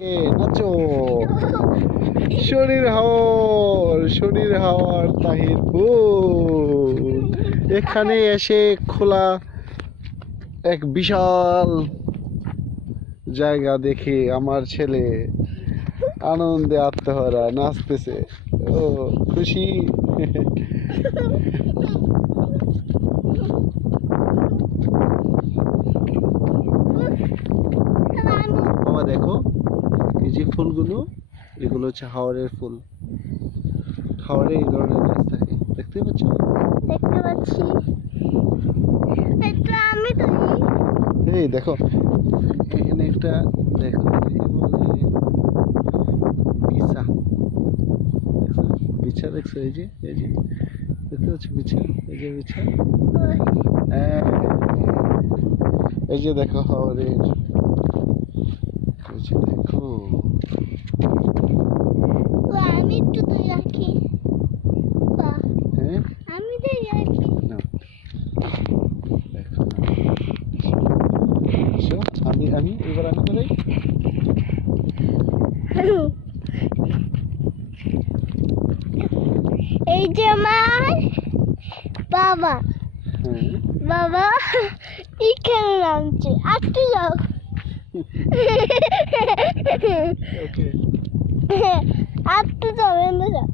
নাচো। শরীর হাওয়ার শরীর হাওয়ার তাহিরপুর এখানে এসে খোলা এক বিশাল জায়গা দেখে আমার ছেলে আনন্দে আত্মহারা, নাচতেছে। ও, খুশি? বাবা, দেখো। এই যে ফুলগুলো এগুলো হচ্ছে হাওয়ারের ফুল। হাওয়ারে এই ধরনের গাছ থাকে। দেখতে পাচ্ছ? দেখতে পাচ্ছি। এটা আমি তো এই দেখো এখানে একটা দেখো বলে বিছা। দেখছ বিছা দেখছ? এই যে এই যে দেখতে পাচ্ছ বিছা? এই যে বিছা? হ্যাঁ। এই যে দেখো হাওয়ারের দেখো আমি একটু তুই রাখি বাহ, হ্যাঁ আমি তুই রাখি না দেখো আসো, আমি এবার আমি করাই এই যে আমার বাবা। বাবা এখানে নামছে। একটু যাও। একটু যাও এনে যাও।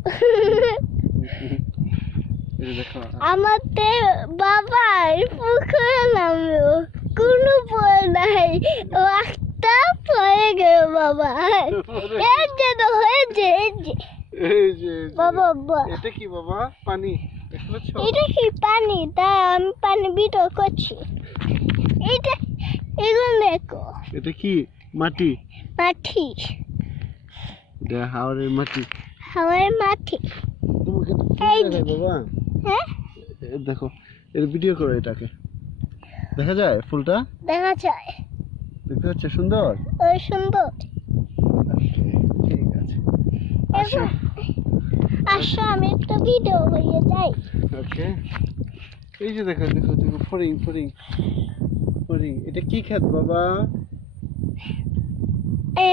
আমাদের বাবা পুকুরে নামলো। কোনো পয় নাই। একটা পয়ে গেল বাবা। এই যে। তো হয়েছে এই যে। বাবা এটা কি বাবা? পানি। এটা কি পানি? তাই আমি পানি বিতর করছি। এটা এগুলো দেখো। এটা কি? মাটি? মাটি। এটা হাওড়ের মাটি। হাওয়ার মাটি। তোমাকে তো। বাবা। হ্যাঁ? দেখো এর ভিডিও করো এটাকে। দেখা যায় ফুলটা? দেখা যায়। দেখতে পাচ্ছ সুন্দর? ওই সুন্দর। ঠিক আছে। আসো। আসো আমি একটা ভিডিও হয়ে যাই। ওকে। এই যে দেখো দেখো দেখো ফরিং ফরিং ফরিং এটা কি খেত বাবা? এ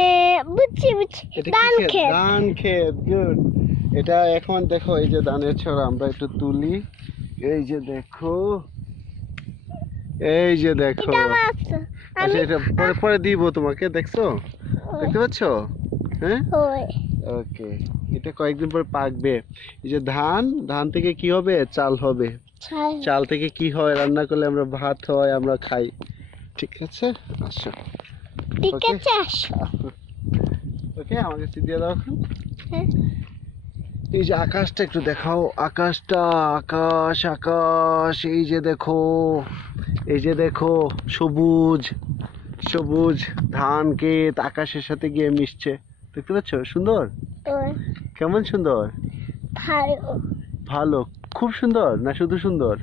বুঝছি বুঝছি। ধান খেত? ধান ক্ষেত গুড এটা এখন দেখো এই যে ধানের ছড়া আমরা একটু তুলি। এই যে দেখো এই যে দেখো। এটা আচ্ছা এটা পরে পরে দিব তোমাকে দেখছ? দেখতে পাচ্ছ? হ্যাঁ? ওকে। এটা কয়েকদিন পরে পাকবে। এই যে ধান ধান থেকে কি হবে? চাল হবে। চাল। থেকে কি হয়? রান্না করলে আমরা ভাত হয় আমরা খাই। ঠিক আছে? আসো। ঠিক আছে আসো। ওকে আমাকে দিয়ে দাও এখন। হ্যাঁ। এই যে আকাশটা একটু দেখাও। আকাশটা আকাশ আকাশ এই যে দেখো এই যে দেখো সবুজ সবুজ ধান ক্ষেত আকাশের সাথে গিয়ে মিশছে। দেখতে পাচ্ছ? সুন্দর? কেমন সুন্দর? ভালো। খুব সুন্দর না শুধু সুন্দর?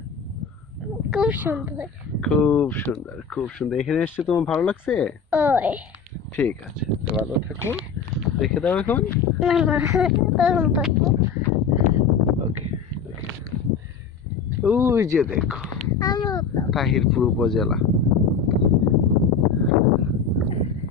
খুব সুন্দর। খুব সুন্দর খুব সুন্দর। এখানে এসছে তোমার ভালো লাগছে? ঠিক আছে ভালো থাকো। রেখে দাও এখন? ওকে ওই যে দেখো তাহিরপুর উপজেলা।